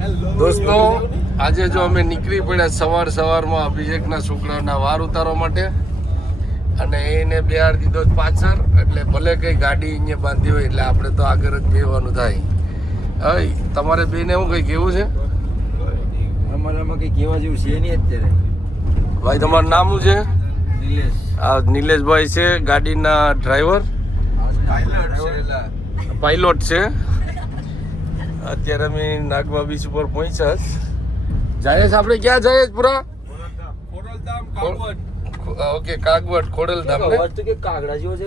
દોસ્તો આજે જો અમે નીકળી પડ્યા સવારમાં અભિષેકના છોકરાના વાર ઉતારવા માટે અને એને બિહાર દીધો પાછળ એટલે ભલે કઈ ગાડી અહીંયા બાંધી હોય એટલે આપણે તો આગળ જ બેવાનું થાય. હવે તમારે બેને એવું કઈ કેવું છે? અમારામાં કઈ કહેવા જેવું છે નહીં અત્યારે. ભાઈ તમારું નામ શું છે? નિલેશ. આ નિલેશભાઈ છે ગાડીના ડ્રાઈવર, પાયલોટ છે. અત્યારે અમે નાગવા બીચ ઉપર પહોંચ્યા છે. જાયેશ આપણે ક્યાં જઈએ પૂરા? ઓકે કાગવડ ખોડલધામ ને તો કે કાગડા જેવો છે.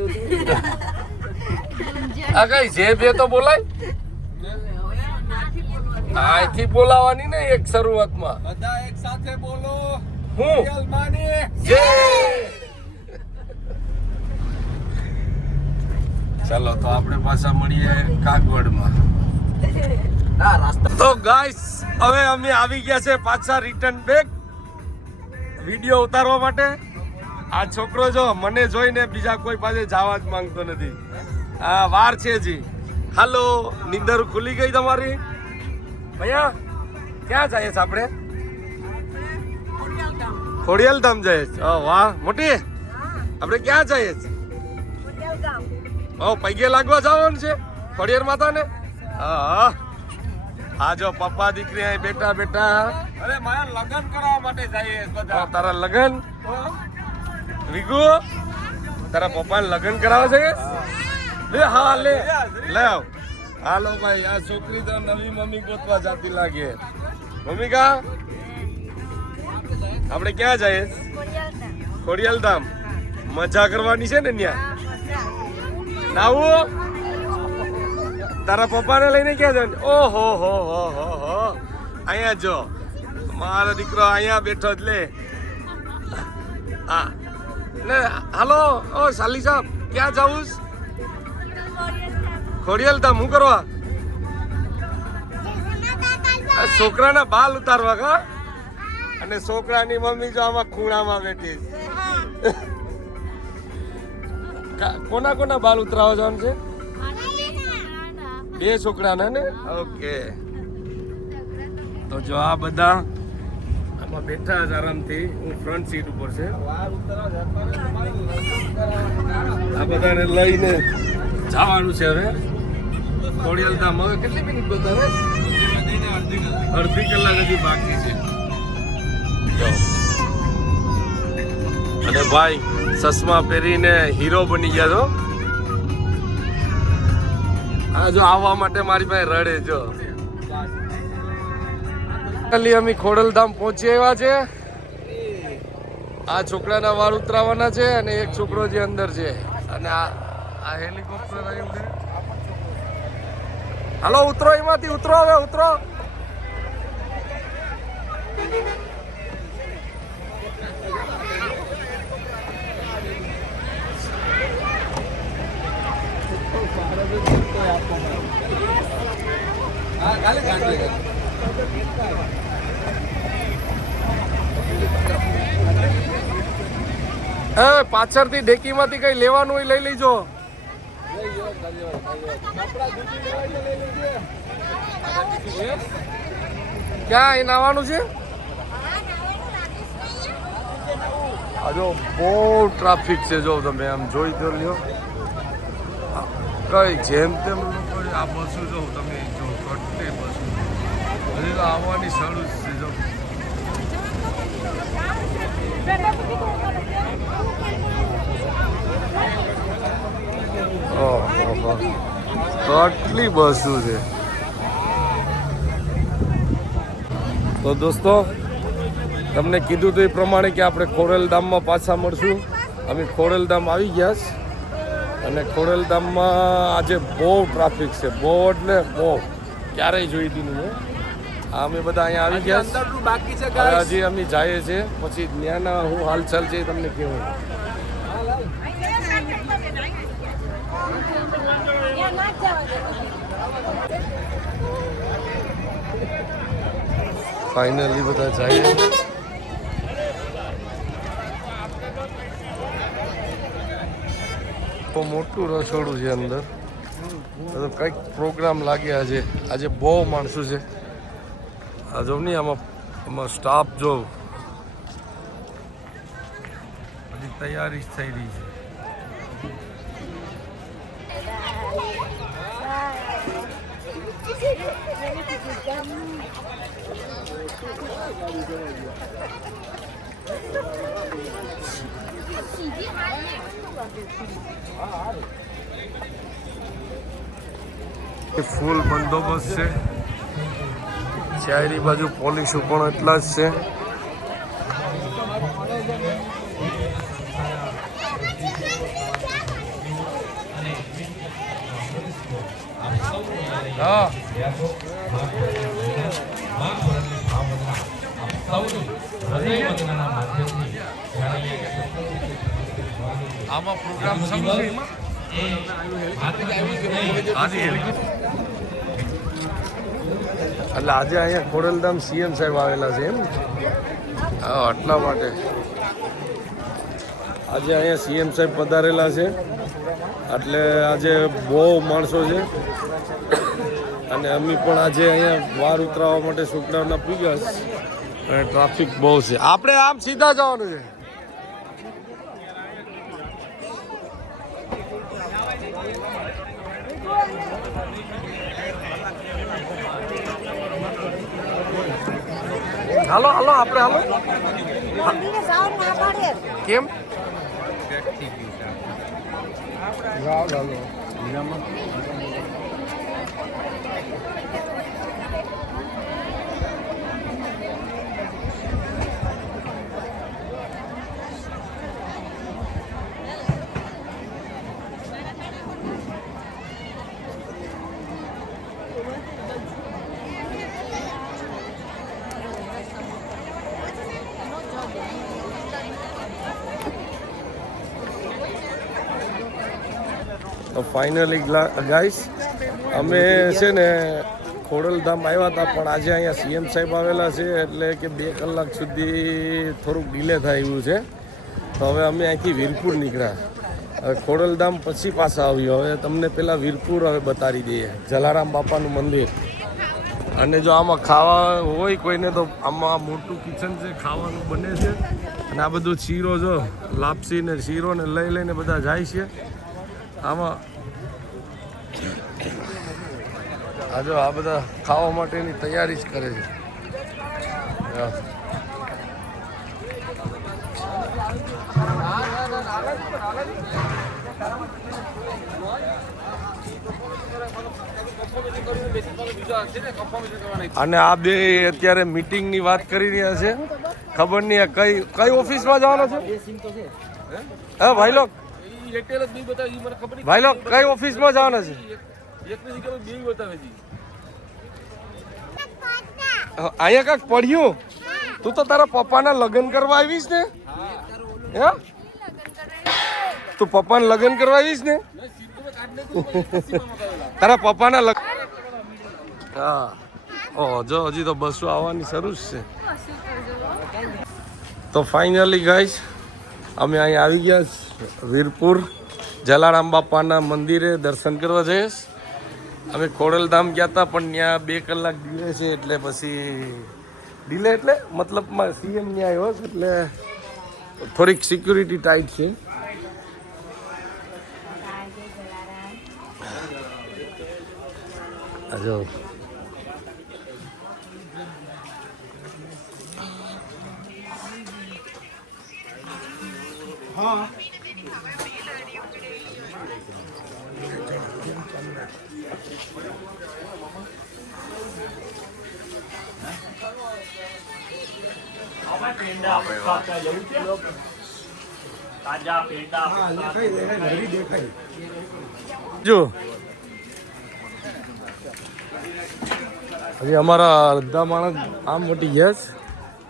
આ કઈ જે બે તો બોલાય અહીંથી બોલાવાની ને એક શરૂઆતમાં બધા એક સાથે બોલો. હું માની જય. ચાલો તો આપણે પાછા મળીએ કાગવડમાં. હા રાસ્તા તો ગાઈસ હવે અમે આવી ગયા છે પાછા રિટર્ન બેક વિડિયો ઉતારવા માટે. આ છોકરો જો મને જોઈને બીજા કોઈ પાસે જવા જ માંગતો નથી. હા વાર છે જી. હાલો નીંદર ખુલી ગઈ તમારી? ભૈયા ક્યાં જઈએ છે આપણે? ખોડિયાલધામ જઈએ છે. વાહ મોટી આપણે ક્યાં જઈએ છે? પૈગે લાગવા જવાનું છે ખોડિયાર માતાને. હા હા જો પપ્પા દીકરી અહીં બેઠા બેઠા. અરે મારા લગ્ન કરવા માટે જઈએ બધા. તારા લગ્ન વિગુ તારા પપ્પાને લગ્ન કરાવે છે કે? લે હા લે લે આવ. હાલો ભાઈ આ છોકરી તો નવી મમ્મી ગોતવા જાતી લાગે. મમ્મી કા આપણે ક્યાં જઈએ? ખોડિયાલધામ. મજા કરવાની છે ને ત્યાં? નાવું તારા પપ્પાને લઈને ક્યાં જવાનું? ઓહો હો હો હો હો અહીંયા જો મારો દીકરો અહીંયા બેઠો જ લે. હા ને હાલો ઓ સાલી સાહેબ ક્યાં જાવું? ખોડિયાલધામ હું કરવા? છોકરાના બાલ ઉતારવા કા? અને છોકરાની મમ્મી જો આમાં ખૂણામાં બેઠી. કોના કોના બાલ ઉતરાવા જવાનું છે? બે છોકરાના ને? ઓકે તો જો આ બધા આમાં બેઠા જ આરામથી. હું ફ્રન્ટ સીટ ઉપર છે. આ બધાને લઈને જવાનું છે હવે ખોડિયાલધામ. હવે કેટલી મિનિટ બતાવે? અડધી કલાક હજી બાકી છે. અને ભાઈ ચશ્મા પહેરીને હીરો બની ગયા છો. આ જો આવવા માટે મારી પાસે રડે જો. અમે ખોડલધામ પહોંચી આવ્યા છે. આ છોકરાના વાળ ઉતરાવાના છે અને એક છોકરો જે અંદર છે. અને આ હેલિકોપ્ટર આવ્યું છે. હાલો ઉતરો એમાંથી ઉતરો હવે ઉતરો. પાછળથી ડેકીમાંથી કઈ લેવાનું હોય લઈ લેજો. ક્યાં અહીં નાવાનું છે? જો બહુ ટ્રાફિક છે. જો તમે આમ જોઈ તો લ્યો. કઈ જેમ તેમ લોકો આ બસો જો તમે જો કટલી બસો હજી તો આવવાની સારું જ છે. જો કેટલી બસો છે. તો દોસ્તો તમને કીધું તો એ પ્રમાણે કે આપણે ખોડલધામમાં પાછા મળશું. અમે ખોડલધામ આવી ગયા છે અને ખોડલધામમાં આજે બહુ ટ્રાફિક છે. બહુ એટલે બહુ ક્યારેય જોઈ દીધું મેં. અમે બધા અહીંયા આવી ગયા બાકી છે. હજી અમે જઈએ છીએ. પછી ત્યાંના હું હાલચાલ છે તમને કેવું. ફાઇનલી બધા જઈએ. બહુ મોટું રસોડું છે અંદર. કંઈક પ્રોગ્રામ લાગે આજે. આજે બહુ માણસો છે. આ જો નહીં આમાં સ્ટાફ જો બધી તૈયારી થઈ રહી છે. ફૂલ બંદોબસ્ત છે. ચારેય બાજુ પોલીસો પણ એટલા જ છે. હા આમાં પ્રોગ્રામ શરૂ છે. એટલે આજે અહીંયા ખોડલધામ સીએમ સાહેબ આવેલા છે એમ. હા, એટલા માટે આજે અહીંયા સીએમ સાહેબ પધારેલા છે. એટલે આજે બહુ માણસો છે અને અમે પણ આજે અહીંયા વાર ઉતરાવવા માટે છોકરાઓના પીગા અને ટ્રાફિક બહુ છે. આપણે આમ સીધા જવાનું છે. હાલો હાલો આપણે હાલો. કેમ તો ફાઇનલી ગાઈસ અમે છે ને ખોડલધામ આવ્યા હતા, પણ આજે અહીંયા સીએમ સાહેબ આવેલા છે એટલે કે 2 કલાક સુધી થોડુંક ડિલે થાય એવું છે. તો હવે અમે અહીંથી વીરપુર નીકળ્યા. હવે ખોડલધામ પછી પાછા આવ્યો. હવે તમને પહેલાં વીરપુર હવે બતાવી દઈએ, જલારામ બાપાનું મંદિર. અને જો આમાં ખાવા હોય કોઈને તો આમાં મોટું કિચન છે, ખાવાનું બને છે. અને આ બધું શીરો જો લાપસી ને શીરો ને લઈ લઈને બધા જાય છે આમાં. આ જો આ બધા ખાવા માટેની તૈયારી જ કરે છે. અને આ બે અત્યારે મીટિંગની વાત કરી રહ્યા છે. ખબર નહીં કઈ ઓફિસમાં જવાનો છે. હા ભાઈ લોક, ભાઈ લોક કઈ ઓફિસમાં જવાના છે? અહીંયા કાંક પડ્યું. તું તો તારા પપ્પાના લગ્ન કરવા આવીશ ને? હે, તું પપ્પાના લગ્ન કરવા આવીશ ને? તારા પપ્પાના લગ્ન. હા, ઓહ જો હજી તો બસો આવવાની શરૂ જ છે. તો ફાઇનલી ગાઈસ અમે અહીંયા આવી ગયા વીરપુર જલારામ બાપાના મંદિરે દર્શન કરવા જઈએ. અમે ખોડલધામ ગયા હતા પણ ત્યાં 2 કલાક ડિલે છે. એટલે પછી ડિલે એટલે મતલબમાં સીએમ ત્યાં આવ્યો છે એટલે થોડીક સિક્યુરિટી ટાઈટ છે. જો હા જો હજી અમારા અડધા માણસ આમ મોટી ગેસ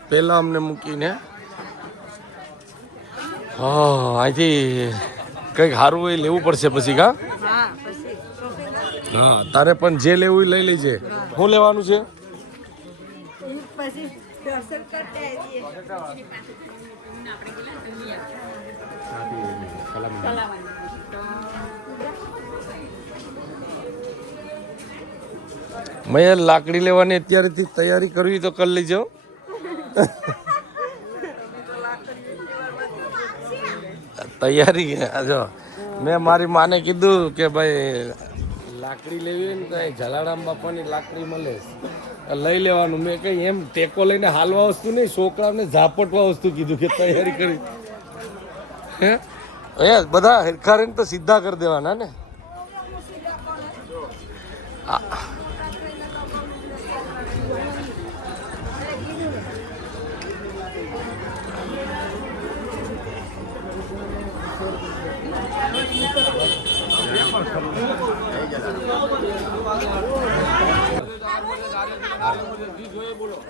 પહેલા અમને મૂકીને. હા, અહીંથી કંઈક સારું હોય લેવું પડશે પછી. કા હા, તારે પણ જે લેવું લઈ લેજે. શું લેવાનું છે? મેં લાકડી લેવાની અત્યારેથી તૈયારી કરવી તો કરી લેજો. તૈયારી જો મેં મારી માને કીધું કે ભાઈ લાકડી લેવી હોય ને તો જલારામ બાપાની લાકડી મળે લઈ લેવાનું. મેં કઈ એમ ટેકો લઈને હાલવા વસ્તુ નહીં, છોકરાને ઝાપટવા વસ્તુ કીધું કે તૈયારી કરી. હે બધા હેરખા રહીને તો સીધા કરી દેવાના ને.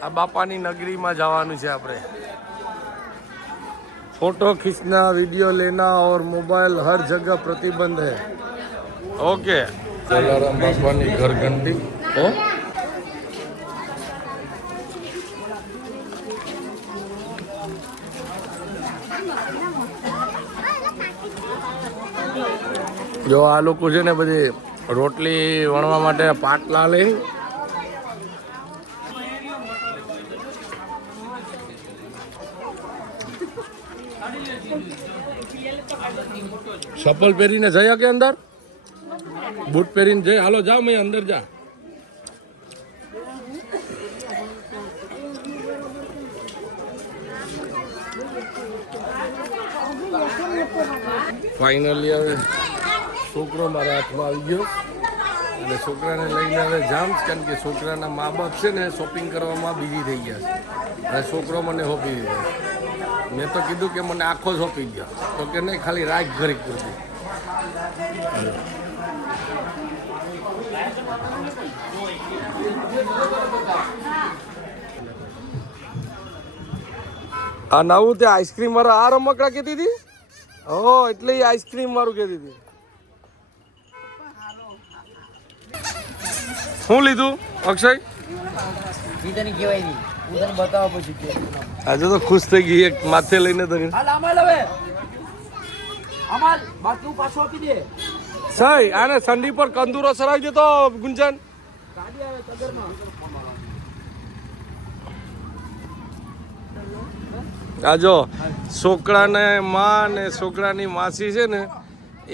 આ બાપાની નગરીમાં જવાનું છે આપણે. फोटो खींचना, वीडियो लेना और मोबाइल हर जगह प्रतिबंध है. ओके. जलाराम बापानी घर घंटी. જો આ લોકો છે ને બધી રોટલી વણવા માટે પાટલા લઈ चप्पल પહેરીને જયા કે અંદર બૂટ પહેરીને જઈ. હાલો જાઓ, મેં અંદર જા. ફાઇનલી હવે છોકરો મારા હાથમાં આવી ગયો અને છોકરાને લઈને હવે જામ, કારણ કે છોકરાના મા બાપ છે ને શોપિંગ કરવામાં બિઝી થઈ ગયા છે. અને છોકરો મને સોંપી દીધો. મેં તો કીધું કે મને આખો સોંપી ગયો, તો કે નહીં ખાલી રાખ ઘરી કરતી. આ નવું તે આઈસ્ક્રીમ વાળા આ રમકડા કહેતી હતી. હો એટલે એ આઈસ્ક્રીમ વાળું કહેતી હતી. શું લીધું અક્ષય? આજે તો ખુશ થઈ ગઈ, એક માથે લઈને તો સહી આને સંડી પર કંદુરો સરાવી દેતો ગુંજન. આ જો છોકરાને માં ને છોકરાની માસી છે ને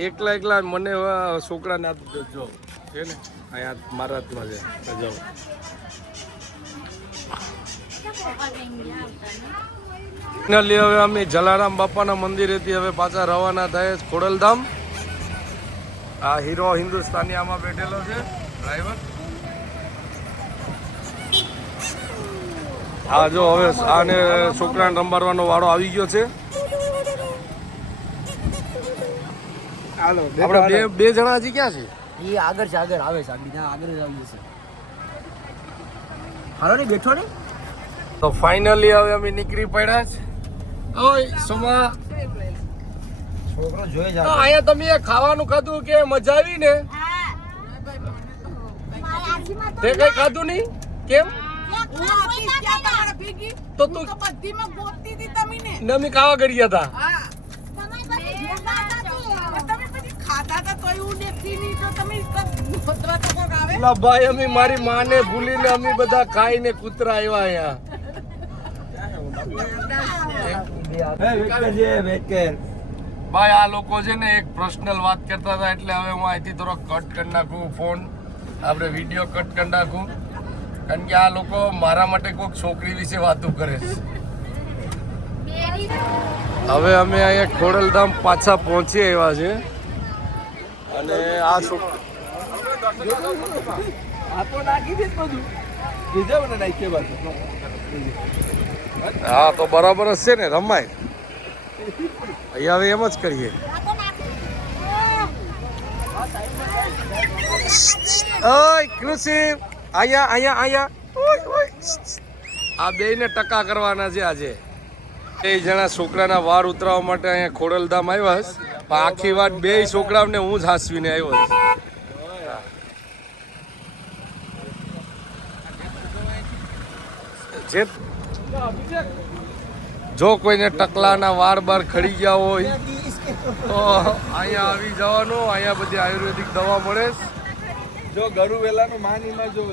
એકલા એકલા મને છોકરાને હાથ જો છે ને અહીંયા મારા હાથમાં છે. જો ફાઇનલી હવે અમે જલારામ બાપાના મંદિરેથી હવે પાછા રવાના થાય ખોડલધામ. આ હીરો હિન્દુસ્તાની આમાં બેઠેલો છે ડ્રાઈવર. હા જો હવે આને છોકરાને રંબાડવાનો વાળો આવી ગયો છે. આપણે બે જણા હજી ક્યાં છે? એ આગળ છે, આગળ આવે છે, બીજા આગળ જ આવી જશે. હાલો ને બેઠો ને. તો ફાઇનલી હવે અમે નીકળી પડ્યા છે. ઓય સોમા, છોકરો જોઈ જાય. અહીંયા તમે ખાવાનું ખાધું કે મજા આવી ને? તે કઈ ખાધું નહીં કેમ? તો તું નમી ખાવા કરી ગયા હતા. ભાઈ અમે મારી માને ભૂલીને અમે બધા ખાઈને કૂતરા આવ્યા અહીંયા. ભાઈ આ લોકો છે ને એક પર્સનલ વાત કરતા હતા, એટલે હવે હું અહીંથી થોડો કટ કરી નાખું ફોન, આપણે વિડીયો કટ કરી નાખું, કારણ કે આ લોકો મારા માટે કોઈક છોકરી વિશે વાતો કરે છે. હવે અમે અહીંયા ખોડલધામ પાછા પહોંચી આવ્યા છે અને આ હા તો બરાબર જ છે ને, રમાય. અહીંયા હવે એમ જ કરીએ. ઓય કૃષિ અહીંયા અહીંયા અહીંયા આ બેયને ટકા કરવાના છે આજે. બે જણા છોકરાના વાર ઉતરાવવા માટે અહીંયા ખોડલધામ આવ્યા છે. આખી વાત બે છોકરાઓને હું જ હાંસવીને આવ્યો છું. જો કોઈને ટકલાના વાર બાર ખડી ગયા હોય તો અહીંયા આવી જવાનું. અહીંયા બધી આયુર્વેદિક દવા મળે. જો ગરુવેલાનું માનીમાં જો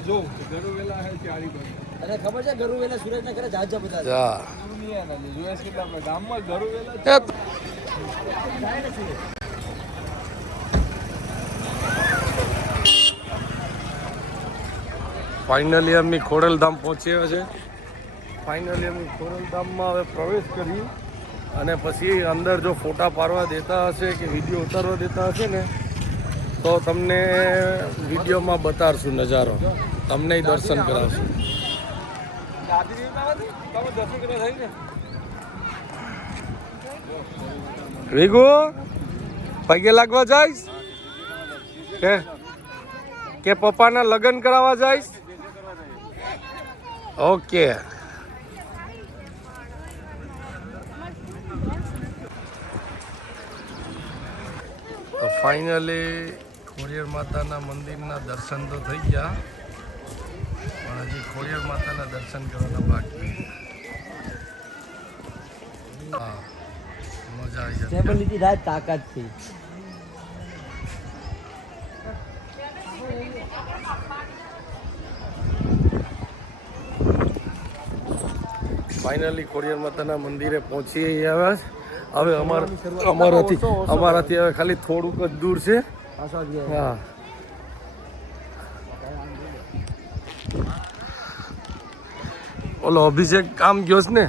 ગરુવેલા હે ચારી બાજુ તને ખબર છે ગરુવેલા સુરતના ઘરે જાજા બધા છે. જા દુનિયાના જોયા છે આપણે ગામમાં ગરુવેલા એ ફાઇનલી અમે ખોડલધામ પહોંચ્યા છે. ફાઇનલી અમે ખોડલધામમાં હવે પ્રવેશ કરી અને પછી અંદર જો ફોટા પાડવા દેતા હશે કે વિડીયો ઉતારવા દેતા હશે ને તો તમને વિડીયોમાં બતાડશું નજારો, તમને દર્શન કરાવશું. દાદરી ઉતારવાથી તમે દર્શન કરવા થઈ ને વિગુ પગે લાગવા જઈશ કે પપ્પાના લગ્ન કરાવવા જઈશ? ઓકે. તો ફાઇનલી ખોડિયાર માતાના મંદિરના દર્શન તો થઈ ગયા, પણ હજી ખોડિયાર માતાના દર્શન કરવાના બાકી. હા, મજા આવી જશે. સ્ટેબિલિટી રાજ તાકાત થી. ફાઇનલી ખોડિયાર માતાના મંદિરે પહોંચી આવ્યા છે. હવે અમારાથી હવે ખાલી થોડુંક જ દૂર છે. હા, ઓલો અભિષેક કામ ગયો છે ને.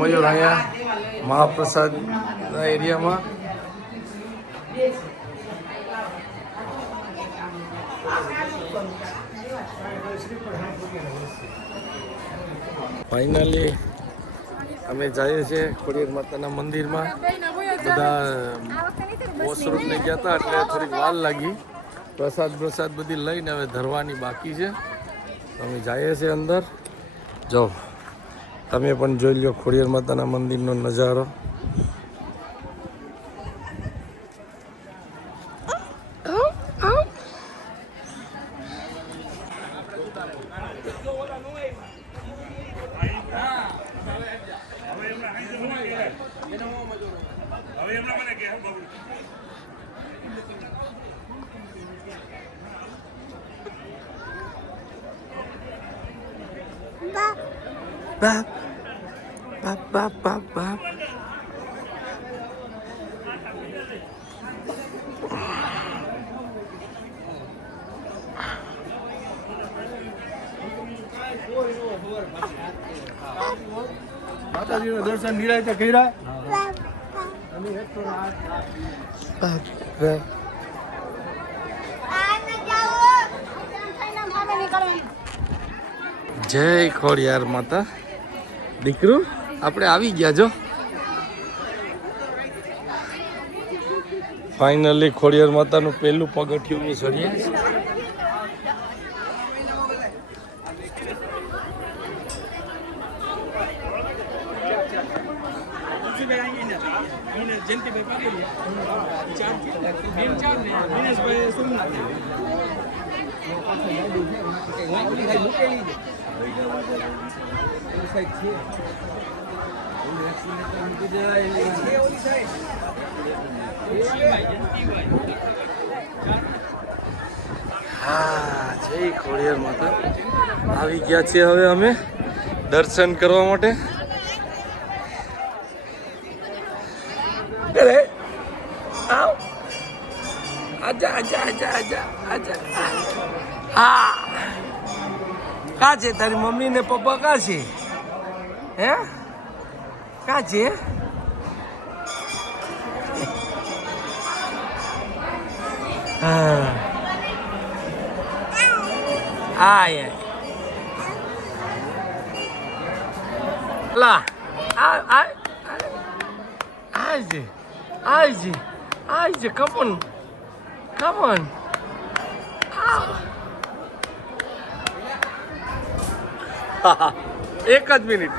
મયુર અહીંયા મહાપ્રસાદના એરિયામાં ફાઇનલી અમે જઈએ છીએ ખોડિયાર માતાના મંદિરમાં. બધા વોશરૂમને ગયા હતા એટલે થોડીક વાર લાગી. પ્રસાદ બધી લઈને હવે ધરવાની બાકી છે. અમે જઈએ છીએ અંદર. જો તમે પણ જોઈ લો ખોડિયાર માતાના મંદિરનો નજારો. બાપ બાપ બાપ બાપ બાપ. માતાજીના દર્શન નિરાંતે કર્યા. બાપ બાપ. જય ખોડિયાર માતા. દીકરું આપણે આવી ગયા. જો ફાઇનલી ખોડિયાર માતાનું પહેલું પગથિયું ની ચડીએ. હા, જય ખોડિયાર માતા. આવી ગયા છીએ હવે અમે દર્શન કરવા માટે. અરે આવ, આજા આજા આજા આજા આજા. હા, કા છે તારી મમ્મી ને પપ્પા? કા છે? હે, કા છે? હા, આય લા આજે આજે આજે આજે કપન Come on. એક જ મિનિટ.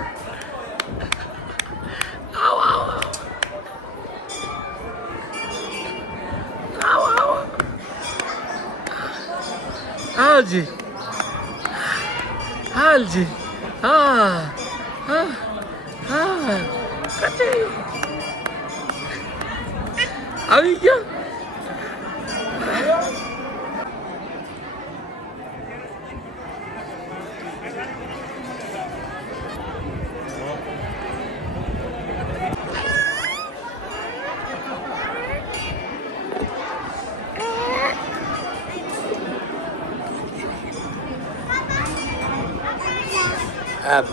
હાલજી હાલજી હા હા હા આવી ગયો. Up.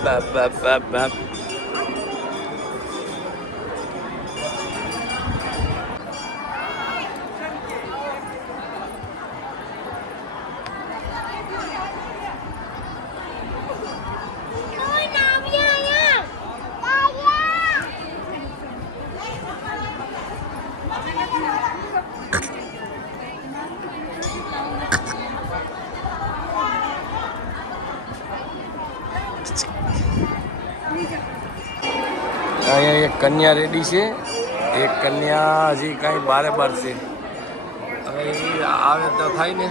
અહીંયા એક કન્યા રેડી છે, એક કન્યા હજી કાંઈ બારે બાર છે. હવે એ આવે તો થાય ને.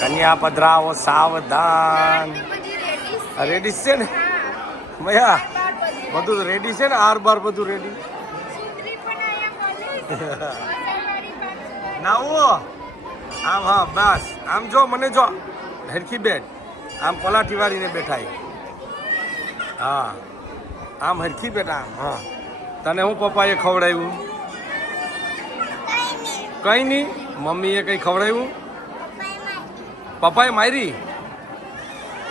કન્યા પધરાવો સાવધાન. રેડી છે ને મયા? બધું રેડી છે ને? આર બાર બધું રેડી. નાવો આમ. હા બસ આમ જો મને જો હેરખી બેઠ આમ પલાઠી વાળીને બેઠાય. હા આમ હરખી બેટા આમ. હા તને હું પપ્પાએ ખવડાવ્યું? કંઈ નહીં. મમ્મીએ કંઈ ખવડાવ્યું? પપ્પાએ મારી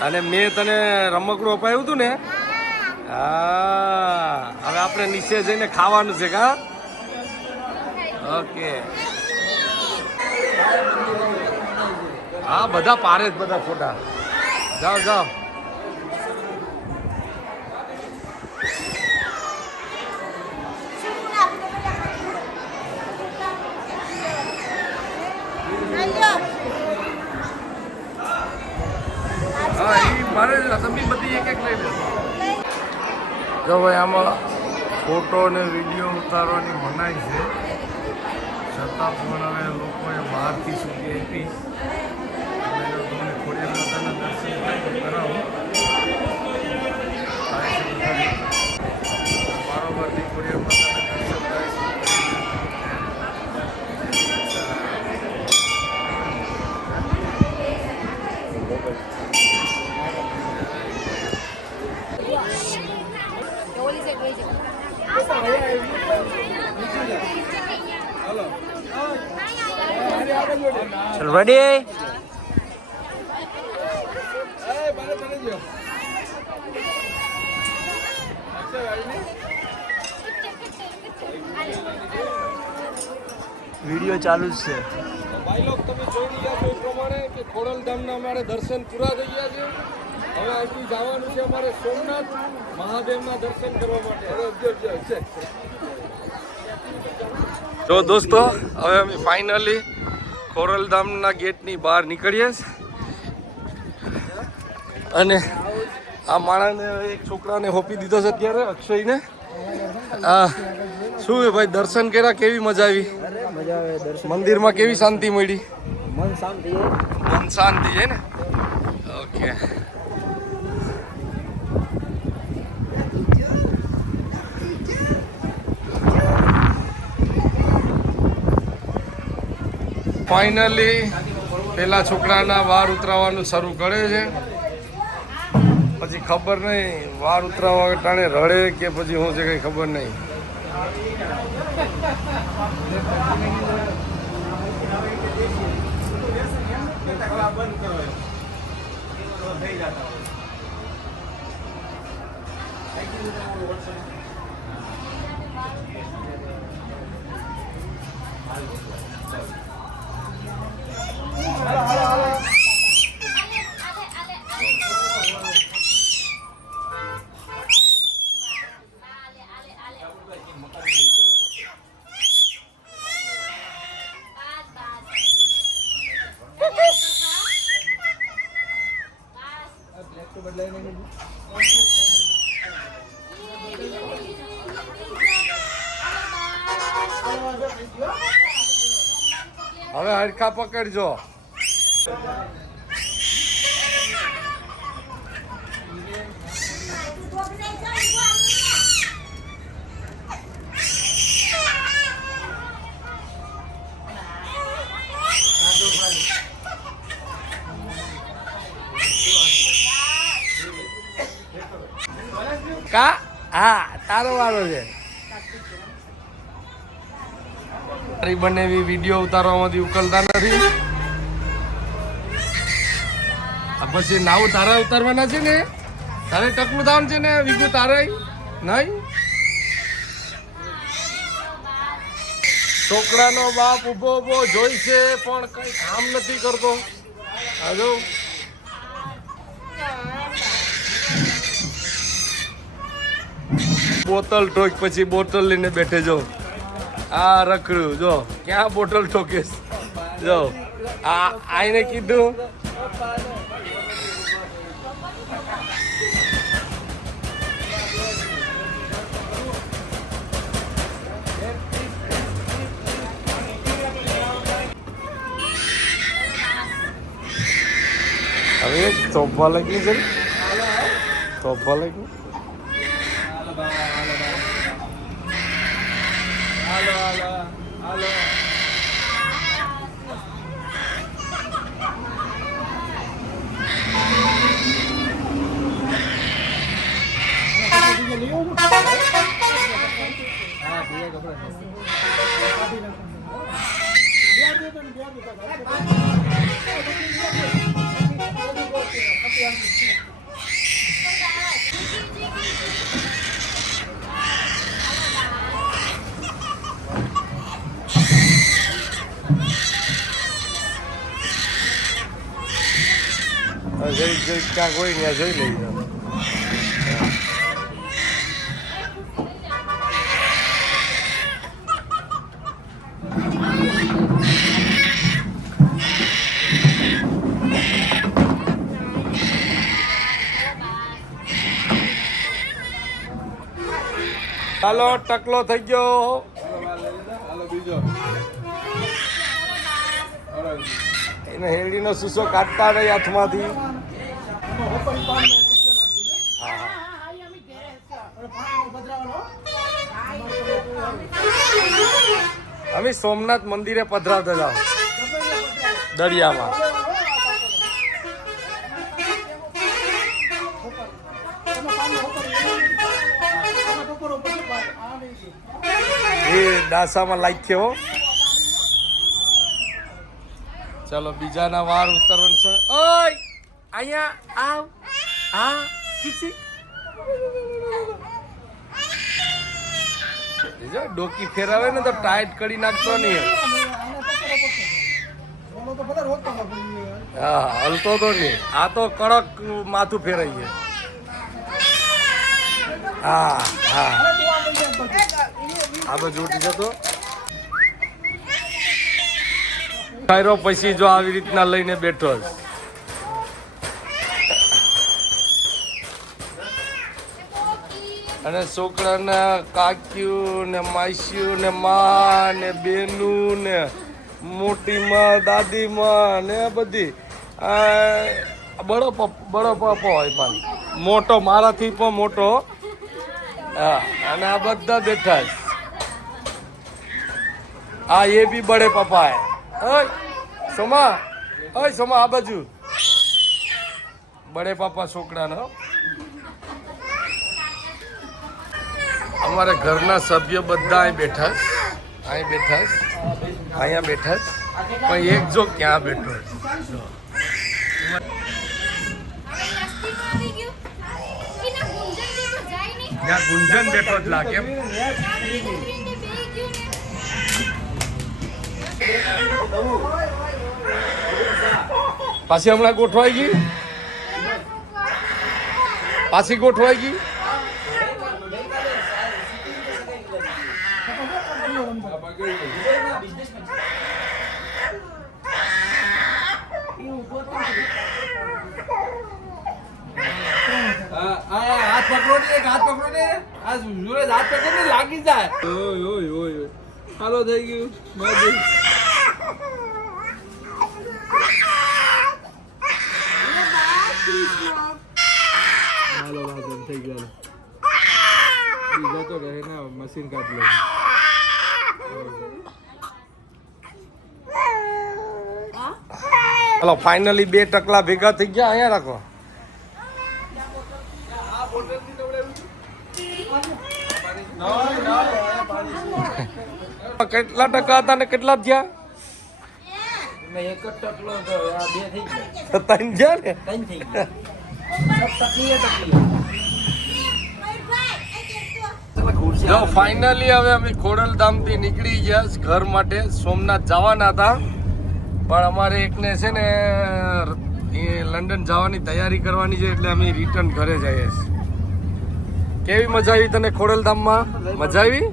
અને મેં તને રમકડું અપાયું હતું ને? હા હવે આપણે નીચે જઈને ખાવાનું છે કા? ઓકે. હા બધા પારે જ બધા ફોટા. જાઓ. હા એ મારે તમે બધી એક લઈ લો. જો ભાઈ આમાં ફોટો ને વિડીયો ઉતારવાની મનાઈ છે, છતાં પણ હવે લોકોએ બહારથી સુધી આપી. તમને ખોડિયાર માતાના દર્શન કરાવો. બારોબારથી ખોડિયાર માતાના દર્શન થાય છે. ચલ રેડી. વિડીયો ચાલુ જ છે. ભાઈ લોક તમે જોઈ રહ્યા છો એ પ્રમાણે કે ખોડલધામના અમારે દર્શન પૂરા થઈ ગયા છે. હવે અહીંથી જવાનું છે અમારે સોમનાથ મહાદેવના દર્શન કરવા માટે. તો દોસ્તો હવે અમે ફાઇનલી ખોડલધામના ગેટની બહાર નીકળીએ અને આ માણસને એક છોકરાને હોપી દીધો છે અત્યારે, અક્ષયને. હા શું હે ભાઈ, દર્શન કર્યા? કેવી મજા આવી? મજા આવે. દર્શન મંદિરમાં કેવી શાંતિ મળી? મન શાંતિ. મન શાંતિ છે ને? ઓકે. ફાઇનલી પેલા છોકરાના વાર ઉતરાવવાનું શરૂ કરે છે. પછી ખબર નહીં વાર ઉતરાવવા ટાણે રડે કે પછી શું છે કંઈ ખબર નહીં. હવે હરખા પકડજો. કા હા તારો વારો છે. તારી બનેવી વિડીયો ઉતારવામાંથી ઉકલતા નથી. પછી નાવું તારા ઉતારવાના છે ને, તારે ટકલું ધામ છે ને, વિગુ તારે નહીં. છોકરાનો બાપ ઉભો ઉભો જોઈ છે પણ કઈ કામ નથી કરતો. હાજો બોટલ ઠોક પછી બોટલ લઈને બેઠે જો. આ રખડ્યું જો ક્યાં બોટલ ઠોકેશ જો. આ આઈને કીધું હવે તોફા લાગી છે, તોફા લાગી. ક્યાંક હોય ત્યાં જોઈ લઈ જાઓ. ચાલો ટકલો થઈ ગયો. એને હેરડીનો સુસો કાઢતા રહી હાથમાંથી. અમે સોમનાથ મંદિરે પધરાવતા જાઓ દરિયામાં. એ ડાસામાં લાગ્યો. ચાલો બીજાના વાર ઉતરવાનું છે. ઓય અહીંયા આવ. હા ખીચી જો ડોકી ફેરાવે ને તો ટાઈટ કરી નાખતો નહીં. હા હલતો તો નહીં. આ તો કડક માથું ફેરાઈ છે. હા હા આ બધું ઉઠી જતો. ખાયરો પછી જો આવી રીતના લઈને બેઠો છે. અને છોકરાના કાક્યું ને માસ્યું ને માં ને બેનું ને મોટી માં દાદી માં ને બધી બડો પપ્પો હોય પણ મોટો મારાથી પણ મોટો. હા અને આ બધા બેઠા છે. હા એ બી બડે પપ્પા હે. ઓય સોમા, ઓય સોમા આ બાજુ બડે પાપા છોકરાનો. અમારા ઘરના સભ્યો બધા અહીં બેઠા છે. અહીં બેઠા છે, અહીંયા બેઠા છે. પણ એક જો ક્યાં બેઠો છે. ત્યાં ગુંજન બેઠો જ લાગે. પાછી હમણાં ગોઠવાઈ ગઈ. પાછી ગોઠવાઈ ગઈ. હાથ પકડો ને, એક હાથ પકડો ને. આ સુરેશ હાથ પકડે ને લાગી જાય. ઓય ઓય ઓય. હાલો થઈ ગયું. મજા. હાલો વાંધો થઈ ગયો. બીજો તો રહે ને મશીન કાઢ લે. ચલો ફાઇનલી 2 ટકલા ભેગા થઈ ગયા. અહીંયા રાખો. કેટલા ટકા હતા ને કેટલા થયા? એક જ ટકલો હતો, આ બે થઈ ગયા. 3 થયા ને. 3 થઈ ગયા. ટકલી. જો ફાઇનલી હવે અમે ખોડલધામથી નીકળી ગયા ઘર માટે. સોમનાથ જવાના હતા પણ અમારે એકને છે ને એ લંડન જવાની તૈયારી કરવાની છે એટલે અમે રિટર્ન ઘરે જઈએ છીએ. કેવી મજા આવી તને ખોડલધામમાં? મજા આવી?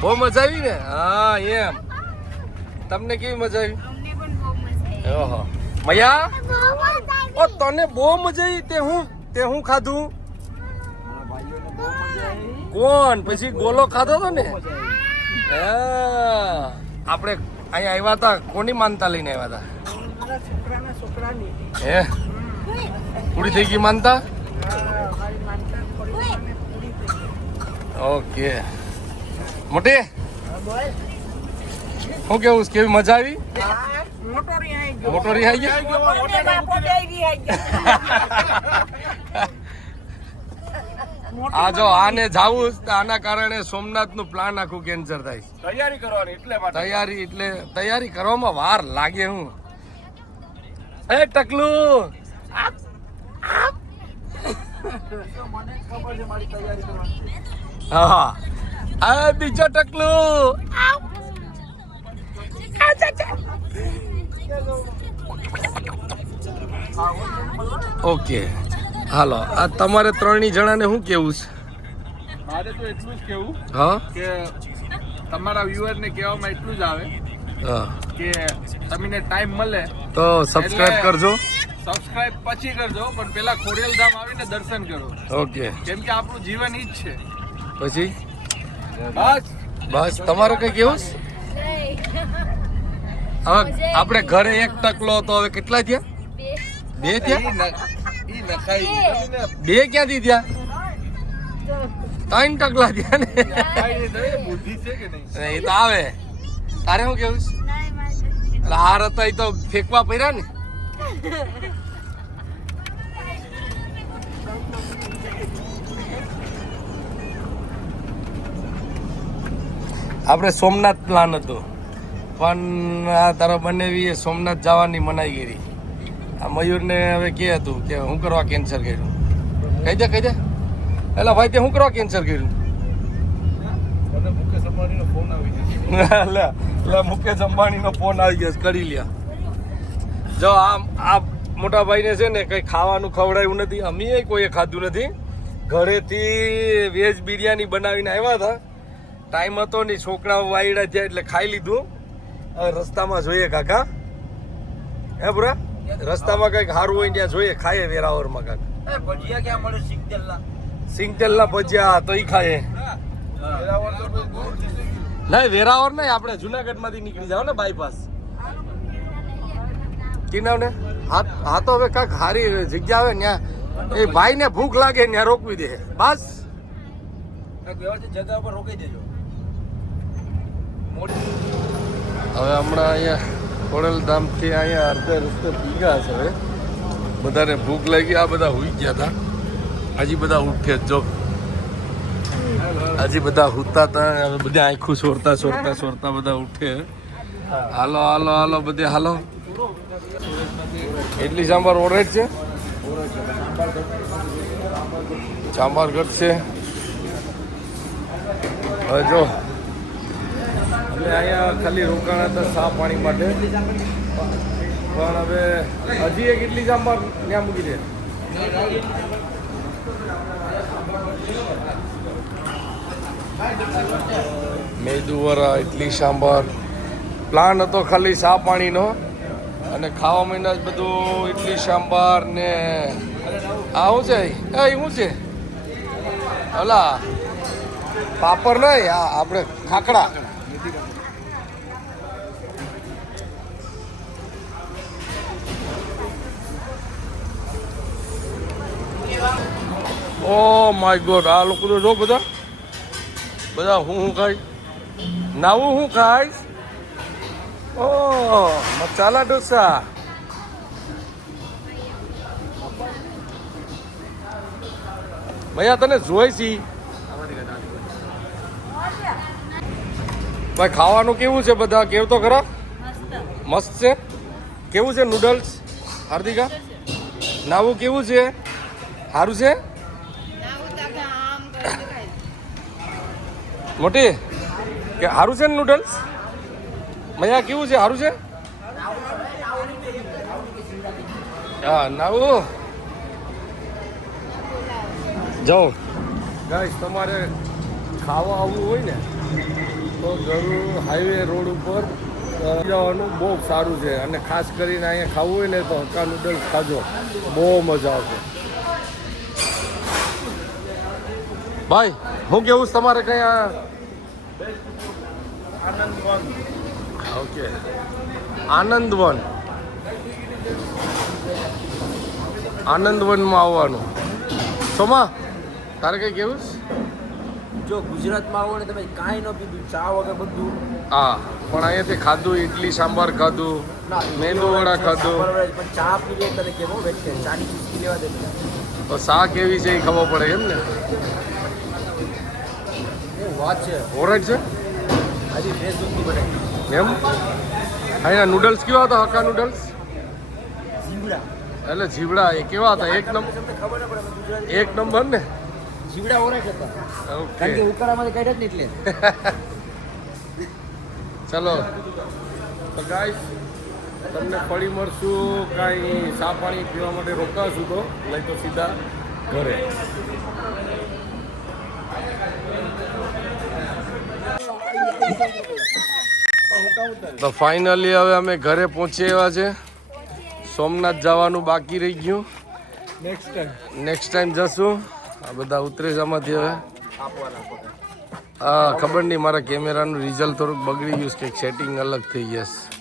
બહુ મજા આવી ને? હા એમ. તમને કેવી મજા આવી? ઓહો મયા, ઓ તને બહુ મજા આવી. તે હું ખાધું? કોણ? પછી ગોલો ખાધો તો ને? આપણે અહીંયા આવ્યા હતા. કોની માનતા લઈને આવ્યા હતા? હે પૂરી થઈ ગઈ માનતા? ઓકે મોટી શું કેવું? કેવી મજા આવી? મોટોરી આવી આ જો આને જાવું આના કારણે સોમનાથ નું પ્લાન આખું કેન્સર થાય. તૈયારી કરવાની એટલે માટે. તૈયારી કરવામાં વાર લાગે. હું એ ટકલું હા આ બીજો ટકલું. ઓકે હાલો. આ તમારે 3 જણાને શું કેવું છે? મારે તો એટલું જ કેવું હા કે તમારા વ્યુઅર ને કહેવામાં એટલું જ આવે હા કે તમને ટાઈમ મળે તો સબસ્ક્રાઇબ કરજો. સબસ્ક્રાઇબ પછી કરજો પણ પેલા ખોડિયાલધામ આવીને દર્શન કરો. ઓકે કેમ કે આપણું જીવન ઈ જ છે. પછી બસ બસ તમારે કઈ કેવું છે? હવે આપણે ઘરે 1 ટકલો હતો, હવે કેટલા થયા? 2 થયા? ઈ નખાઈ ને 2 ક્યાંથી થયા? 3 ટકલા થયા ને. બુદ્ધિ છે કે નહીં? એ તો આવે. તારે શું કેવું છે? એટલે હાર હતા એ તો ફેંકવા પડ્યા ને. આપણે સોમનાથ પ્લાન હતો પણ આ તારા બનેવી સોમનાથ જવાની મનાઈ ગઈ. આ મયુરને હવે કે હતું કે હું કરવા કેન્સર કર્યું. કહી દે એટલે ભાઈ તે હું કરવા કેન્સર કર્યું? મને મુકેશ અંબાણીનો ફોન આવી ગયો. લે મુકેશ અંબાણીનો ફોન આવી ગયો. કરી લ્યા. જો આ મોટા ભાઈને છે ને કઈ ખાવાનું ખવડાવ્યું નથી. અમે કોઈએ ખાધું નથી. ઘરેથી વેજ બિરયાની બનાવીને આવ્યા હતા. ટાઈમ હતો નહીં, છોકરાઓ વાયડા થયા એટલે ખાઈ લીધું. હવે રસ્તામાં જોઈએ કાકા. હે બુરા રસ્તામાં કઈક સારું હોય ત્યાં જોઈએ, ખાઈએ વેરાવળમાં કાકા. ભજીયા ક્યાં મળે? સિંગતેલના ભજીયા તો ઈ ખાઈએ. નહીં વેરાવળ નહીં, આપણે જુનાગઢ માંથી નીકળી જાવ ને બાયપાસ કિનાવને. હા તો હવે કાંક સારી જગ્યા આવે ત્યાં એ ભાઈ ને ભૂખ લાગે ત્યાં રોકવી દે બસ. જગ્યા પર રોકી દેજો. હવે હમણાં અહીંયા ખોડલધામથી અહીંયા અડધે રસ્તે પીગા છે. હવે બધાને ભૂખ લાગી. આ બધા હુઈ ગયા હતા. હજી બધા ઉઠે જો. હજી બધા હુતા હતા. હવે બધા આંખું સોરતા બધા ઉઠે. હાલો બધે હાલો. ઇડલી સાંભાર ઓરેટ છે. સાંભાર ઘટશે. હવે જો અમે અહીંયા ખાલી રોકાણા હતા ચા પાણી માટે, પણ હવે હજી એક ઇડલી સાંભાર ત્યાં મૂકી દે. મેદુવડા ઇડલી સાંભાર પ્લાન હતો ખાલી ચા પાણીનો, અને ખાવા મહિના જ બધું ઇડલી સાંભાર ને આ શું છે એ શું છે અલા પાપડ નહીં આ આપણે ખાખડા ઓ માય ગોડ આ લોકો તો જો બધા બધા હું ખાય નાવું હું ખાઈશ ઓ મસાલા ઢોસા ભૈયા તને જોઈ છી ભાઈ ખાવાનું કેવું છે બધા કેવું તો ખરા મસ્ત છે કેવું છે નૂડલ્સ હાર્દિકા નાવું કેવું છે સારું છે મોટી કે સારું છે ને નૂડલ્સ મૈયા કેવું છે સારું છે હા નાવું જાઓ ગાઈસ તમારે ખાવા આવવું હોય ને તો જરૂર હાઈવે રોડ ઉપર જવાનું બહુ સારું છે અને ખાસ કરીને અહીંયા ખાવું હોય ને તો હક્કા નૂડલ્સ ખાજો બહુ મજા આવશે ભાઈ હું કેવું તમારે કઈ ઓકે આનંદવન આનંદવનમાં આવવાનું સોમા તારે કઈ કેવું જો ગુજરાતમાં આવો ને તમે કાંઈ ન પીધું ચા વગર બધું હા પણ અહીંયાથી ખાધું ઇડલી સાંભાર ખાધું મેંદુ વડા ખાધું પણ ચા પીએ તને કેવો વેટ ચાની ચીઝ લેવા દે તો શા કેવી છે એ ખબર પડે એમ ને વાત છે ઓરાઈટ છે હજી ફ્રેશ દૂધની બને એમ અહીંના નૂડલ્સ કેવા હતા હક્કા નૂડલ્સ જીવડા એટલે જીવડા એ કેવા હતા એક નંબર તમને ખબર ન પડે ગુજરાતી એક નંબર ને જીવડા ઓરાઈટ હતા ઓકે કારણ કે ઉકાળામાંથી કાઢ્યા જ નહીં એટલે ચલો તો ગાઈસ તમને ફરી મળશું કાંઈ ચા પાણી પીવા માટે રોકાશું તો લઈ તો સીધા ઘરે તો ફાઇનલી હવે અમે ઘરે પહોંચી આવ્યા છે સોમનાથ જવાનું બાકી રહી ગયું નેક્સ્ટ ટાઈમ જશું આ બધા ઉતરે છે આમાંથી હવે હા ખબર નહીં મારા કેમેરાનું રિઝલ્ટ થોડુંક બગડી ગયું છે કંઈક સેટિંગ અલગ થઈ જશે